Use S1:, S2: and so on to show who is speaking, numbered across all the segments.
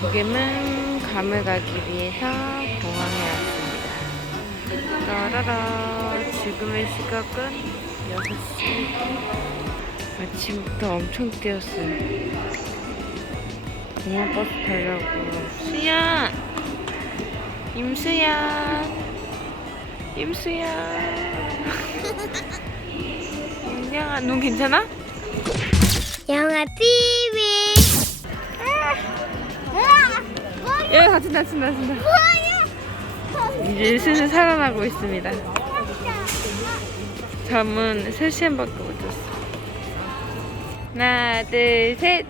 S1: 지금은 감을 가기 위해서 공항에 왔습니다. 따라라 지금의 시각은 6시 아침부터 엄청 뛰었어요. 공항 버스 타려고 수야 임수야 임수야 임양아 눈 괜찮아?
S2: 영화 TV.
S1: 예 다친다 다친다 다친다 이제 슬슬 살아나고 있습니다. 잠은 3시간밖에 못 잤어 하나 둘 셋.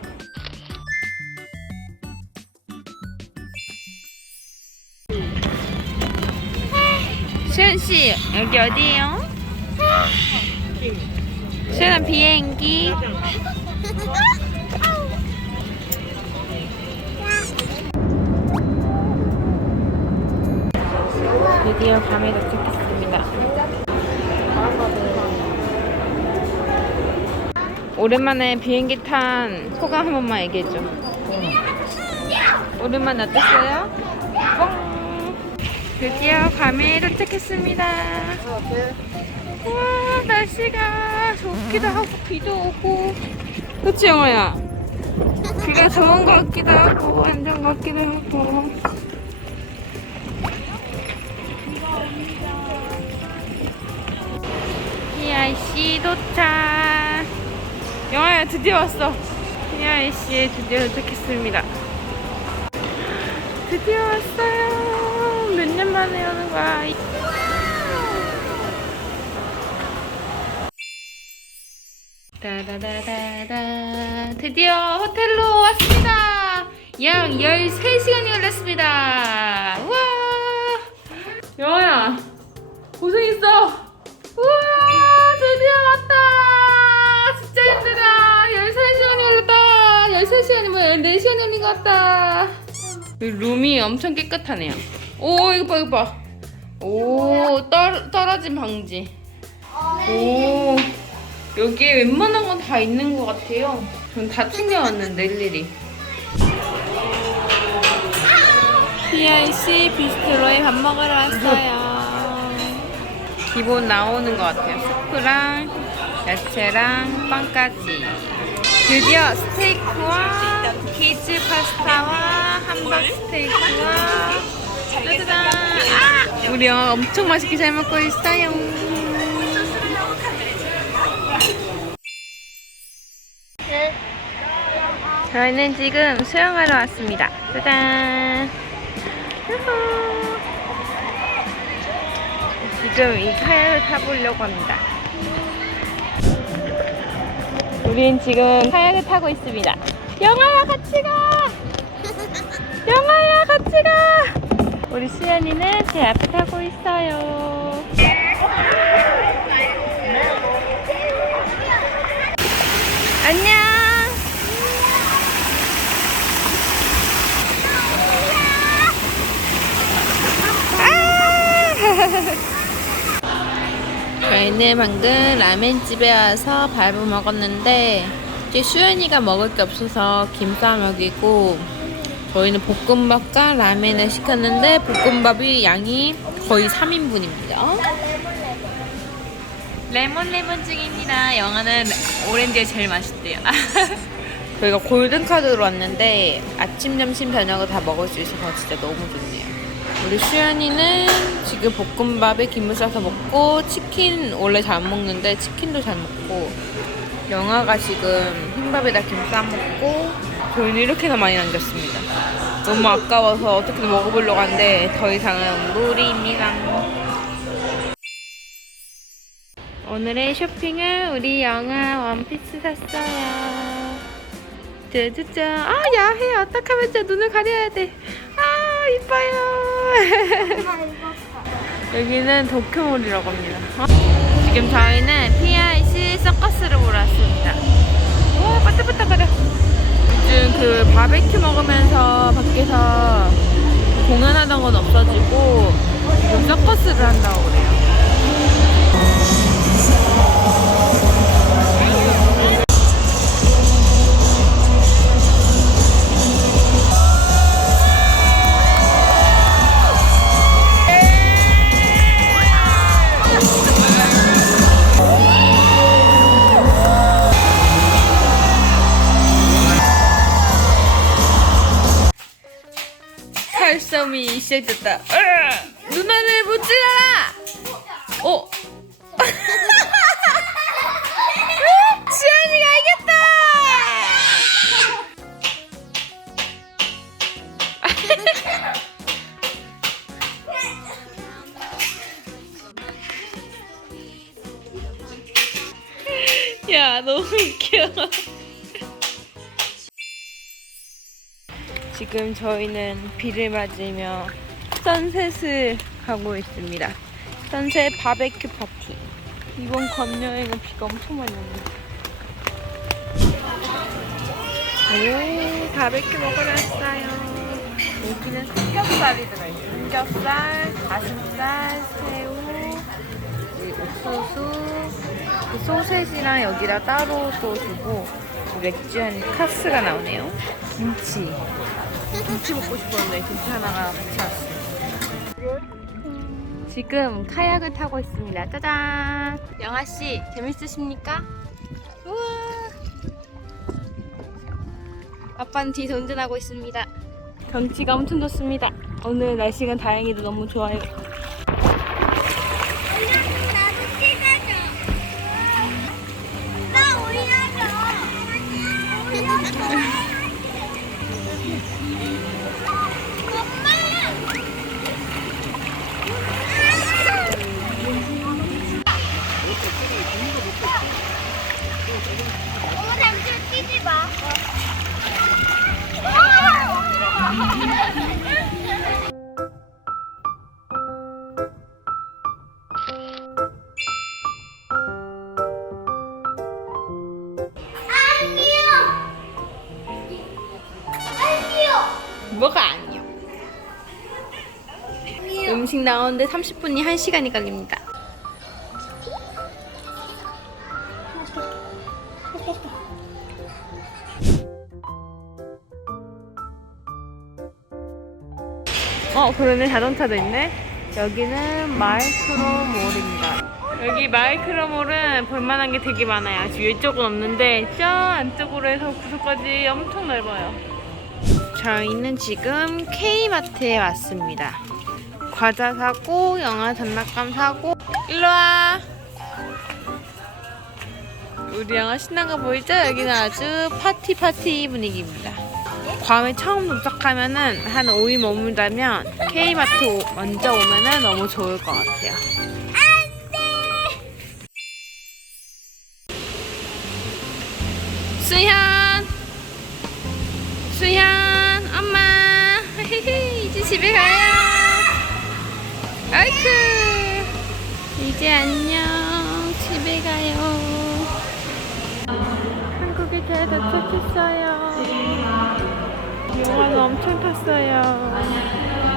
S1: 수연씨 여기 어디에요? 수연아 비행기 드디어 밤에 도착했습니다. 오랜만에 비행기 탄 소감 한 번만 얘기해줘. 오랜만에 어땠어요? 뽕! 드디어 밤에 도착했습니다. 와 날씨가 좋기도 하고 비도 오고 그치 영화야? 비가 좋은 것 같기도 하고 안 좋은 것 같기도 하고 PIC 도착. 영아야 드디어 왔어. PIC에 드디어 도착했습니다. 드디어 왔어요. 몇 년 만에 오는 거야. 따다다다다. 드디어 호텔로 왔습니다. 약 13시간이 걸렸습니다. 우와. 영아야, 고생했어. 4시간이 걸린 것 같다 이 룸이 엄청 깨끗하네요. 오 이거 봐 이거 봐오 떨어짐 방지. 오 여기에 웬만한 건 다 있는 것 같아요. 전 다 챙겨왔는데 일일이. PIC 비스트로에 밥 먹으러 왔어요. 기본 나오는 것 같아요. 스프랑 야채랑 빵까지. 드디어 스테이크와 키즈 파스타와 함박 스테이크와 짜자잔. 아! 우리 영아 엄청 맛있게 잘 먹고 있어요. 저희는 지금 수영하러 왔습니다. 짜잔. 지금 이 카약을 타보려고 합니다. 우린 지금 카약을 타고 있습니다. 영아야 같이 가! 영아야 같이 가! 우리 수연이는 제 앞에 타고 있어요. 저희는 방금 라멘집에 와서 밥을 먹었는데 이제 수연이가 먹을 게 없어서 김밥 먹이고 저희는 볶음밥과 라멘을 시켰는데 볶음밥이 양이 거의 3인분입니다. 레몬 레몬 중입니다. 영화는 오렌지가 제일 맛있대요. 저희가 골든카드로 왔는데 아침, 점심, 저녁을 다 먹을 수 있어서 진짜 너무 좋네요. 우리 수연이는 지금 볶음밥에 김을 싸서 먹고 치킨 원래 잘 안 먹는데 치킨도 잘 먹고 영아가 지금 흰밥에다 김 싸 먹고 저희는 이렇게나 많이 남겼습니다. 너무 아까워서 어떻게든 먹어보려고 하는데 더 이상은 무리입니다. 오늘의 쇼핑은 우리 영아 원피스 샀어요. 짜자잔. 아, 야해. 어떡하면 진짜 눈을 가려야 돼. 아, 이뻐요. 여기는 도쿄몰이라고 합니다. 어? 지금 저희는 PIC 서커스를 보러 왔습니다. 오, 빠딱빠딱거려. 요즘 그 바베큐 먹으면서 밖에서 공연하던 건 없어지고 서커스를 한다고 그래요. 칼싸움이 시작됐다. 으! 누나를 못 찔러라. 어? 수연이가 이겼다. 야 너무 웃겨. 지금 저희는 비를 맞으며 선셋을 가고 있습니다. 선셋 바베큐 파티. 이번 검여행은 비가 엄청 많이 옵니다. 오, 바베큐 먹으러 왔어요. 여기는 삼겹살이 들어있어요. 삼겹살, 가슴살, 새우, 옥수수, 그 소세지랑 여기다 따로 또 주고 맥주 한 카스가 나오네요. 김치. 김치 먹고 싶었는데 김치 하나가 같이 왔어요. 지금 카약을 타고 있습니다. 짜잔. 영아 씨 재밌으십니까? 우와. 아빠는 뒤에서 운전하고 있습니다. 경치가 엄청 좋습니다. 오늘 날씨가 다행히도 너무
S2: 좋아요.
S1: 뭐가 아니요? 음식 나오는데 30분이 1시간이 걸립니다. 어, 그러네. 자동차도 있네. 여기는 마이크로몰입니다. 여기 마이크로몰은 볼만한 게 되게 많아요. 지금 이쪽은 없는데 저 안쪽으로 해서 구석까지 엄청 넓어요. 저희는 지금 K마트에 왔습니다. 과자 사고, 영화 장난감 사고, 일로 와. 우리 영화 신난 거 보이죠? 여기는 아주 파티 파티 분위기입니다. 괌에 처음 도착하면은 한 5일 머물다면 K마트 오- 먼저 오면은 너무 좋을 것 같아요. 수현! 수현! 엄마! 이제 집에 가요! 아이쿠! 이제 안녕! 집에 가요! 한국에 잘 도착했어요. 영화도 엄청 탔어요.